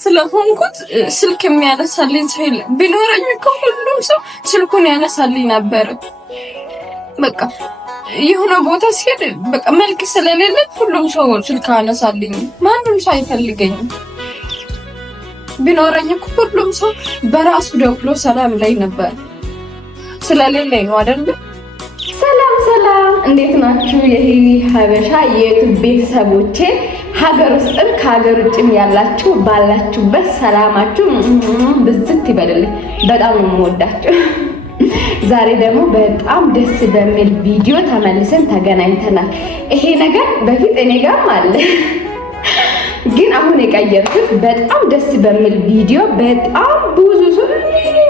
ስለሆንኩት ስልክ የሚያነሳልኝ ሰው የለም። ቢኖረኝ እኮ ሁሉም ሰው ስልኩን ያነሳልኝ ነበር። በቃ የሆነ ቦታ ሲሄድ በቃ መልክ ስለሌለ ሁሉም ሰው ስልክ አነሳልኝ። ማንም ሰው አይፈልገኝም። ቢኖረኝ እኮ ሁሉም ሰው በራሱ ደውሎ ሰላም ላይ ነበር። ስለሌለኝ ነው አይደል? ሰላም እንዴት ናችሁ? የሄኒ ሀበሻ የዩቲዩብ ቤተሰቦቼ ሀገር ውስጥም ከሀገር ውጭም ያላችሁ ባላችሁበት ሰላማችሁ ብዝት ይበልልኝ። በጣም ነው የምወዳችሁ። ዛሬ ደግሞ በጣም ደስ በሚል ቪዲዮ ተመልሰን ተገናኝተናል። ይሄ ነገር በፊት እኔ ጋርም አለ ግን አሁን የቀየርኩት በጣም ደስ በሚል ቪዲዮ በጣም ብዙ ሰው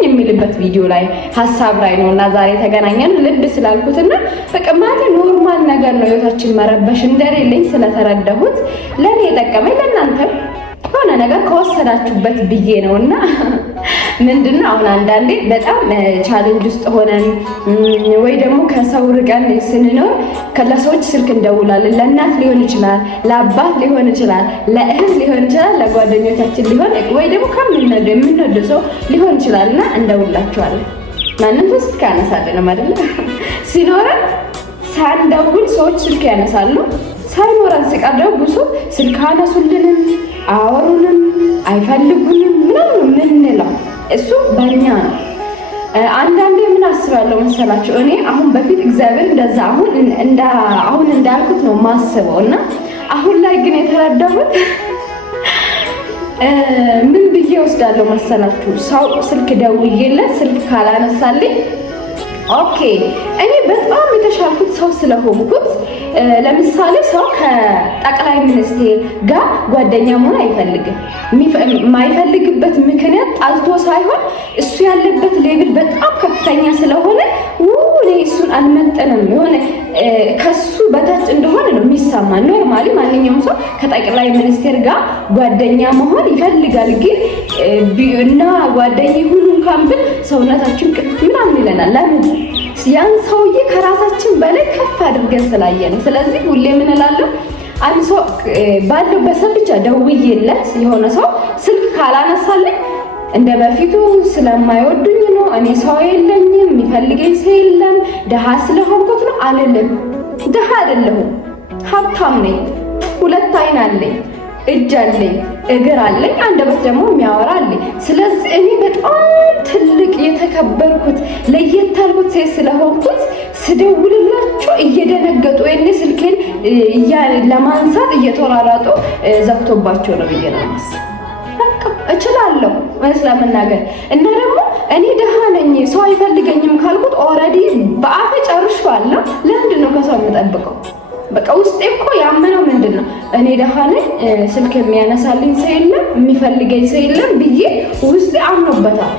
የሚልበት ቪዲዮ ላይ ሀሳብ ላይ ነውና ዛሬ ተገናኘን። ልብ ስላልኩትና በቃ ማለት ኖርማል ነገር ነው ህይወታችን መረበሽ እንደሌለኝ ስለተረዳሁት ለኔ የጠቀመኝ ለእናንተ ሆነ ነገር ከወሰዳችሁበት ብዬ ነውና ምንድነው አሁን አንዳንዴ በጣም ቻሌንጅ ውስጥ ሆነን ወይ ደግሞ ከሰው ርቀን ስንኖር ለሰዎች ስልክ እንደውላለን። ለእናት ሊሆን ይችላል፣ ለአባት ሊሆን ይችላል፣ ለእህት ሊሆን ይችላል፣ ለጓደኞቻችን ሊሆን ወይ ደግሞ የምንወደው ሰው ሊሆን ይችላልና እንደውላቸዋለን። ማንም ሰው ስልክ ያነሳልን አይደል? ሲኖረን ሳንደውል ሰዎች ስልክ ያነሳሉ። ሳይኖረን ሲቀር ደግሞ ብዙ ስልክ አነሱልንም አወሩንም አይፈልጉንም ምንም ምንለው እሱ በእኛ ነው። አንዳንዴ ምን አስባለሁ መሰላችሁ? እኔ አሁን በፊት እግዚአብሔር እንደዛ አሁን እንዳልኩት ነው ማስበው እና አሁን ላይ ግን የተረዳሁት ምን ብዬ ወስዳለሁ መሰላችሁ? ሰው ስልክ ደውዬለት ስልክ ካላነሳልኝ ኦኬ እኔ በጣም የተሻልኩት ሰው ስለሆንኩት ለምሳሌ ሰው ከጠቅላይ ሚኒስቴር ጋር ጓደኛ መሆን አይፈልግም። የማይፈልግበት ምክንያት ጣልቶ ሳይሆን እሱ ያለበት ሌቭል በጣም ከፍተኛ ስለሆነ እኔ እሱን አልመጠንም የሆነ ከሱ በታች እንደሆነ ነው የሚሰማኝ። ኖርማሊ ማንኛውም ሰው ከጠቅላይ ሚኒስቴር ጋር ጓደኛ መሆን ይፈልጋል። ግን እና ጓደኛ ሁሉ እንኳን ብል ሰውነታችን ቅጥ ምናምን ይለናል። ለምን? ያን ሰውዬ ከራሳችን በላይ ከፍ አድርገን ስላየነው። ስለዚህ ሁሌ ምን እላለሁ? አንድ ሰው ባለበት ብቻ ደውዬለት የሆነ ሰው ስልክ ካላነሳልኝ እንደ በፊቱ ስለማይወዱኝ ነው፣ እኔ ሰው የለኝም፣ የሚፈልገኝ ሰው የለም፣ ደሃ ስለሆንኩት ነው አልልም። ደሃ አይደለሁም፣ ሀብታም ነኝ። ሁለት አይን አለኝ፣ እጅ አለኝ፣ እግር አለኝ፣ አንደበት ደግሞ የሚያወራ አለኝ። ስለዚህ እኔ በጣም ትልቅ የተከበርኩት ለየት ያልኩት ሴት ስለሆንኩት ስደውልላቸው እየደነገጡ እኔ ስልኬን ለማንሳት እየተራራጡ ዘግቶባቸው ነው ብዬ ነው ማስበው። በቃ እችላለሁ መስላ መናገር እና ደግሞ እኔ ደሃ ነኝ ሰው አይፈልገኝም ካልኩት ኦሬዲ በአፈ ጨርሻለሁ። ለምንድን ነው ከሰው የምጠብቀው? በቃ ውስጤ እኮ ያመነው ምንድነው እኔ ደሃ ነኝ፣ ስልክ የሚያነሳልኝ ሰው የለም፣ የሚፈልገኝ ሰው የለም ብዬ ውስጤ አምኖበታል።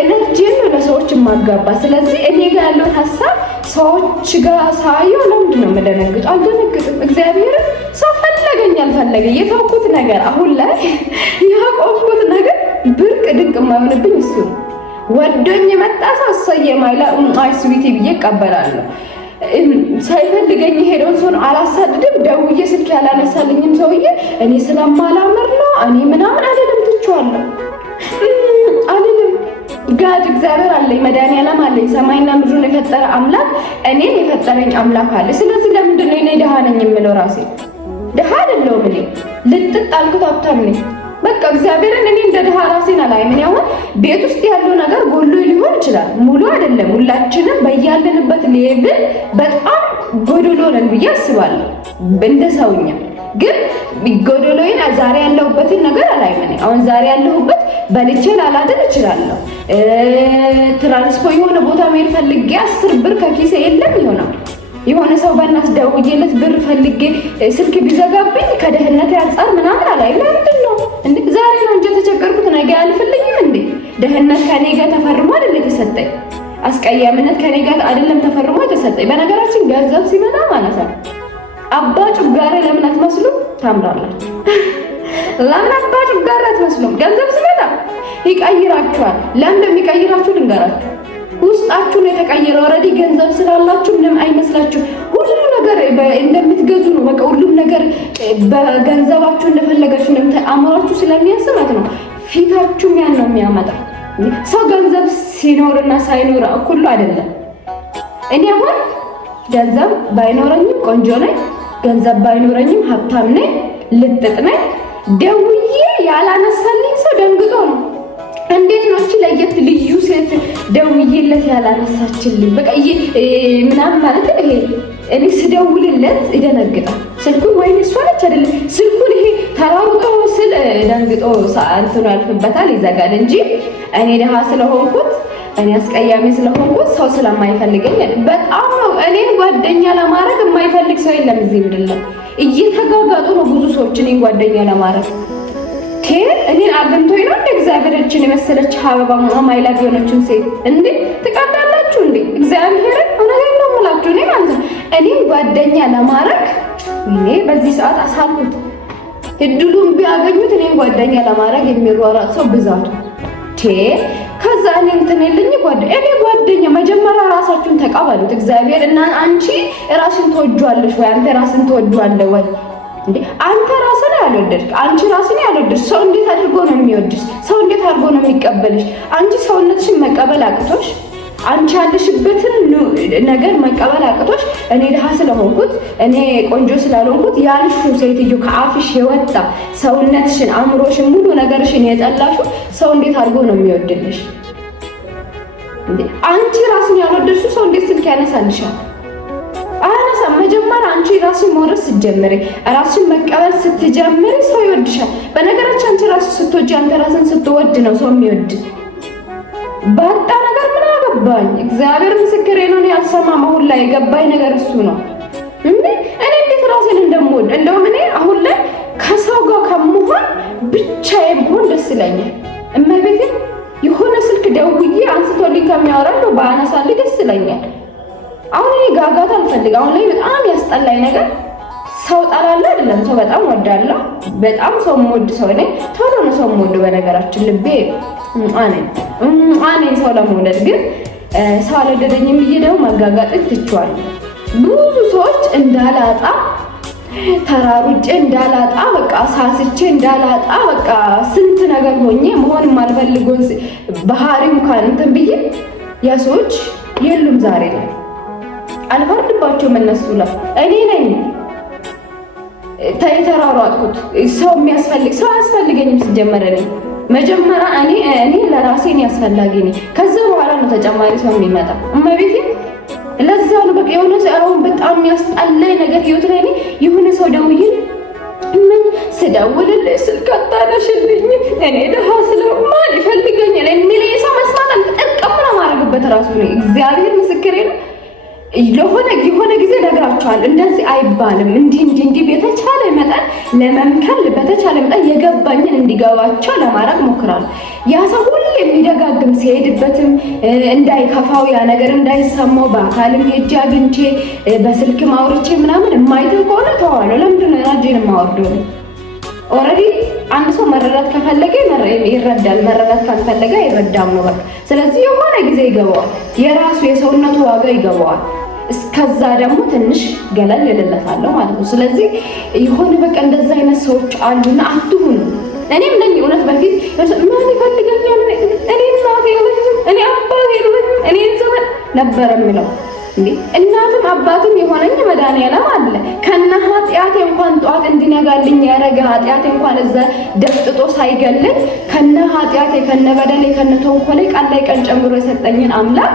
ኤነርጂን ለሰዎች ማጋባ። ስለዚህ እኔ ጋር ያለው ሐሳብ ሰዎች ጋር ሳየው ለምንድን ነው የምደነግጠው? አልደነግጥም። እግዚአብሔር ሰው ፈለገኝ አልፈለገኝ የተውኩት ነገር አሁን ላይ ያቆምኩት ነገር ብርቅ ድንቅ የማይሆንብኝ እሱ ነው። ወዶኝ የመጣ ሰው ሰየማይላ ስዊቲ ብዬ እቀበላለሁ። ሳይፈልገኝ ሄዶን ሰው አላሳድድም። ደውዬ ስልክ ያላነሳልኝም ሰውዬ እኔ ስለማላመር ነው እኔ ምናምን አይደለም፣ ትቼዋለሁ አይደለም። ጋድ እግዚአብሔር አለኝ፣ መድኃኒዓለም አለኝ፣ ሰማይና ምድሩን የፈጠረ አምላክ እኔን የፈጠረኝ አምላክ አለ። ስለዚህ ለምንድን ነው እኔ ደሃ ነኝ የምለው? ራሴ ደሃ አይደለሁም። እኔ ልጥጥ አልኩት ሀብታም ነኝ። በቃ እግዚአብሔርን እኔ እንደ ደሃ ራሴን አላይም። እኔ አሁን ቤት ውስጥ ያለው ነገር ጎሎ ሊሆን ይችላል፣ ሙሉ አይደለም። ሁላችንም በያለንበት ሌብል በጣም ጎዶሎ ነን ብዬ አስባለሁ እንደ ሰውኛ። ግን ጎዶሎዬን ዛሬ ያለሁበትን ነገር አላይም። እኔ አሁን ዛሬ ያለሁበት በልቼ ላላድር እችላለሁ። ትራንስፖርት የሆነ ቦታ መሄድ ፈልጌ 10 ብር ከኪሴ የለም ይሆናል። የሆነ ሰው በእናት ደውዬለት ብር ፈልጌ ስልክ ቢዘጋብኝ ከደህንነት አንፃር ምናምን አላይ። ለምንድን ነው እንዴ? ዛሬ ነው እንጂ የተቸገርኩት ነገ አልፈልግም እንዴ? ደህንነት ከኔ ጋር ተፈርሞ አይደል የተሰጠኝ? አስቀያምነት ከኔ ጋር አይደለም ተፈርሞ የተሰጠኝ? በነገራችን ገንዘብ ሲመጣ ማለት ነው አባ ጩጋሬ ለምን አትመስሉም? ታምራላችሁ። ለምን አባ ጩጋሬ አትመስሉም? ገንዘብ ሲመጣ ይቀይራችኋል። ለምን እንደሚቀይራችሁ ልንገራችሁ። ውስጣችሁ ነው የተቀየረው። ኦሬዲ ገንዘብ ስላላችሁ ምንም አይመስላችሁ። ሁሉ ነገር እንደምትገዙ ነው። በቃ ሁሉም ነገር በገንዘባችሁ እንደፈለጋችሁ አእምሯችሁ ስለሚያስበት ነው። ፊታችሁም ያን ነው የሚያመጣው። ሰው ገንዘብ ሲኖርና ሳይኖር እኩል አይደለም። እኔ አሁን ገንዘብ ባይኖረኝም ቆንጆ ነኝ፣ ገንዘብ ባይኖረኝም ሀብታም ነኝ፣ ልጥጥ ነኝ። ደውዬ ያላነሳልኝ ሰው ደንግጦ ነው። እንዴት ነው እቺ ለየት ልዩ ሴት ደውዬለት ያላነሳችልኝ? በቃ ምናምን ማለት ይሄ እኔ ስደውልለት ይደነግጣል። ስልኩን ወይ እሷ ነች አይደለም ስልኩን ይሄ ተራውጦ ስል ደንግጦ ሰዓቱን ያልፍበታል፣ ይዘጋል እንጂ እኔ ደሃ ስለሆንኩት እኔ አስቀያሚ ስለሆንኩት ሰው ስለማይፈልገኝ በጣም ነው። እኔን ጓደኛ ለማድረግ የማይፈልግ ሰው የለም እዚህ ምድር ላይ። እየተጋጋጡ ነው ብዙ ሰዎች እኔን ጓደኛ ለማድረግ። እኔን አግኝቶኝ ነው እንደ እግዚአብሔርን የመሰለች አበባ ማይላግ የሆነችን ሴት እንዴ ትቀዳላችሁ እንዴ? እግዚአብሔርን እውነቴን ነው የምላችሁ። እኔ ማለት ነው እኔን ጓደኛ ለማድረግ እኔ በዚህ ሰዓት አሳልኩት። እድሉን ቢያገኙት እኔን ጓደኛ ለማድረግ የሚሯሯጥ ሰው ብዛቱ ከዛ እኔ እንትን የለኝ ጓደኛ መጀመሪያ ራሳችሁን ተቀበሉት። እግዚአብሔር እና አንቺ ራስን ትወጇለሽ ወይ? አንተ ራስን ትወጇለህ ወይ? እንዴ አንተ ራስን ያልወደድክ አንቺ ራስን ያልወደድሽ ሰው እንዴት አድርጎ ነው የሚወድሽ? ሰው እንዴት አድርጎ ነው የሚቀበልሽ? አንቺ ሰውነትሽን መቀበል አቅቶሽ፣ አንቺ ያለሽበትን ነገር መቀበል አቅቶሽ፣ እኔ ድሃ ስለሆንኩት እኔ ቆንጆ ስላልሆንኩት ያልሽው ሴትዮ ከአፍሽ የወጣ ሰውነትሽን፣ አእምሮሽን፣ ሙሉ ነገርሽን የጠላሽው ሰው እንዴት አድርጎ ነው የሚወድልሽ? እንዴ አንቺ ራስን ያልወደድሽው ሰው እንዴት ስልክ ያነሳልሻል? አያነሳም። መጀመሪያ አንቺ ራስን መውደድ ስትጀምሪ፣ ራስን መቀበል ስትጀምሪ ሰው ይወድሻል። በነገራችን አንቺ ራስን ስትወጂ፣ አንተ ራስን ስትወድ ነው ሰው የሚወድ። ባጣ ነገር ምን አገባኝ? እግዚአብሔር ምስክሬ ነው። ያልሰማም አሁን ላይ የገባኝ ነገር እሱ ነው። እንዴ እኔ እንዴት ራሴን እንደምወድ እንደውም እኔ አሁን ላይ ከሰው ጋር ከመሆን ብቻዬን ብሆን ደስ ይለኛል። እመቤቴ የሆነ ስልክ ደውዬ አንስቶልኝ ከሚያወራኝ ነው ባነሳልኝ ደስ ይለኛል። አሁን እኔ ጋጋታ አልፈልግም። አሁን ላይ በጣም ያስጠላኝ ነገር ሰው ጠላላ አይደለም፣ ሰው በጣም ወዳለሁ። በጣም ሰው የምወድ ሰው ነኝ። ቶሎ ነው ሰው የምወድ። በነገራችን ልቤ አኔ ሰው ለመውደድ ግን ሰው አልወደደኝም ብዬ ደግሞ መጋጋጥን ትቼዋለሁ። ብዙ ሰዎች እንዳላጣ ተራሩጬ እንዳላጣ በቃ ሳስቼ እንዳላጣ በቃ ስንት ነገር ሆኜ መሆን የማልፈልገውን ባህሪው እንኳን እንትን ብዬ ያ ሰዎች የሉም ዛሬ ላይ አልፈርድባቸውም። እነሱ ላይ እኔ ነኝ የተራሯጥኩት። ሰው የሚያስፈልግ ሰው አያስፈልገኝም ሲጀመር። እኔ መጀመሪያ እኔ ለራሴ ነው ያስፈልጋኝ ነኝ። ከዛ በኋላ ነው ተጨማሪ ሰው የሚመጣ። እመቤቴ ለዛ ነው በቃ የሆነ ሰው በጣም የሚያስጠላኝ ነገር ህይወት ላይ የሆነ ሰው ደውዬ ምን ስደውልልሽ ስልክ አታነሽልኝ እኔ ደሃ ስለማን ይፈልገኛል የሚል ሰው መስማት አልጠቀም ነው ማረግበት ራሱ ነው። እግዚአብሔር ምስክሬ ነው። የሆነ ጊዜ ነግራቸዋል። እንደዚህ አይባልም እንዲህ በተቻለ መጠን ለመምከል በተቻለ መጠን የገባኝን እንዲገባቸው ለማድረግ ሞክራለሁ። ያ ሰው ሁሌ የሚደጋግም ሲሄድበትም እንዳይከፋው ያ ነገር እንዳይሰማው በአካልም ሄጄ አግኝቼ በስልክ ማውርቼ ምናምን የማይተው ከሆነ ተዋለሁ። ለምንድን ነው ራጄን የማወርደው? ኦልሬዲ አንድ ሰው መረዳት ከፈለገ ይረዳል፣ መረዳት ካልፈለገ አይረዳም ነው በቃ። ስለዚህ የሆነ ጊዜ ይገባዋል፣ የራሱ የሰውነቱ ዋጋ ይገባዋል። እስከዛ ደግሞ ትንሽ ገለል ይልለታለሁ ማለት ነው። ስለዚህ የሆነ በቃ እንደዛ አይነት ሰዎች አሉና አትሁኑ። እኔም ነኝ እውነት በፊት ምን ይፈልገኛል እኔ እናቴ እኔ አባቴ እኔ ዘመን ነበር የምለው እንዴ እናትም አባትም የሆነኝ መድኃኒዓለም አለ። ከነ ኃጢአቴ እንኳን ጧት እንዲነጋልኝ ያረጋ ኃጢአቴ እንኳን እዛ ደፍጥጦ ሳይገልኝ ከነ ኃጢአቴ ከነ በደሌ ከነ ተንኮሌ ቀን ላይ ቀን ጨምሮ የሰጠኝን አምላክ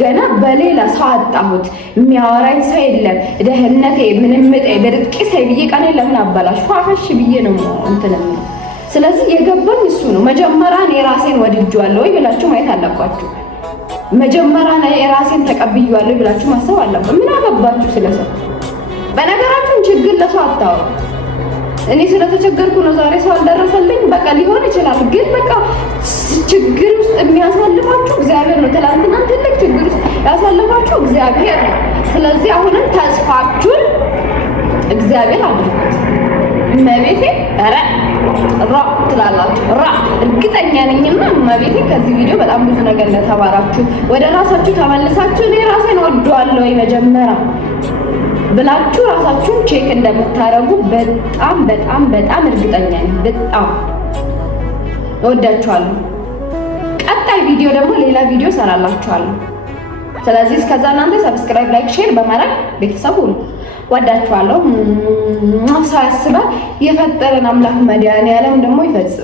ገና በሌላ ሰው አጣሁት። የሚያወራኝ ሰው የለም። ደህንነቴ ምንም በድርቂ ሳይ ብዬ ቀን ለምን አባላሽ ፋፈሽ ብዬ ነው እንትን። ስለዚህ የገባኝ እሱ ነው። መጀመሪያ እኔ ራሴን ወድጄዋለሁ ወይ ብላችሁ ማየት አለባችሁ። መጀመሪያ ላይ ራሴን ተቀብያለሁ ብላችሁ ማሰብ አለበት። ምን አገባችሁ ስለሰው? በነገራችን ችግር ለሰው አታውሩ። እኔ ስለተቸገርኩ ነው ዛሬ ሰው አልደረሰልኝ በቃ ሊሆን ይችላል። ግን በቃ ችግር ውስጥ የሚያሳልፋችሁ እግዚአብሔር ነው። ትላንትና ትልቅ ችግር ውስጥ ያሳልፋችሁ እግዚአብሔር ነው። ስለዚህ አሁንም ተስፋችሁን እግዚአብሔር አድርጉት። እመቤቴ ራ ትላላችሁ ራ እርግጠኛ ነኝና እመቤቴ ከዚህ ቪዲዮ በጣም ብዙ ነገር ለተባራችሁ ወደ ራሳችሁ ተመልሳችሁ እኔ ራሴን ወደዋለሁ። መጀመሪያ ብላችሁ ራሳችሁን ቼክ እንደምታረጉ በጣም በጣም በጣም እርግጠኛ ነኝ። በጣም እወዳችኋለሁ። ቀጣይ ቪዲዮ ደግሞ ሌላ ቪዲዮ ሰራላችኋለሁ። ስለዚህ እስከዛ እናንተ ሰብስክራይብ፣ ላይክ፣ ሼር በማድረግ ቤተሰብ ሁኑ። ወዳችኋለሁ። ሳያስበ የፈጠረን አምላክ መድኃኒዓለም ደግሞ ይፈጽም።